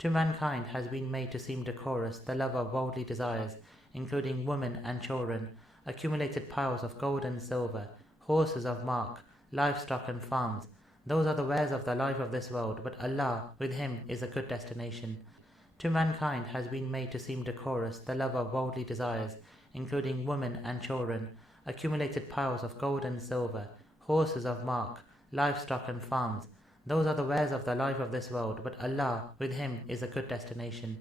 To mankind has been made to seem decorous the love of worldly desires, including women and children, accumulated piles of gold and silver, horses of mark, livestock and farms. Those are the wares of the life of this world, but Allah, with Him, is a good destination. To mankind has been made to seem decorous the love of worldly desires, including women and children, accumulated piles of gold and silver, horses of mark, livestock and farms. Those are the wares of the life of this world, but Allah, with Him, is a good destination.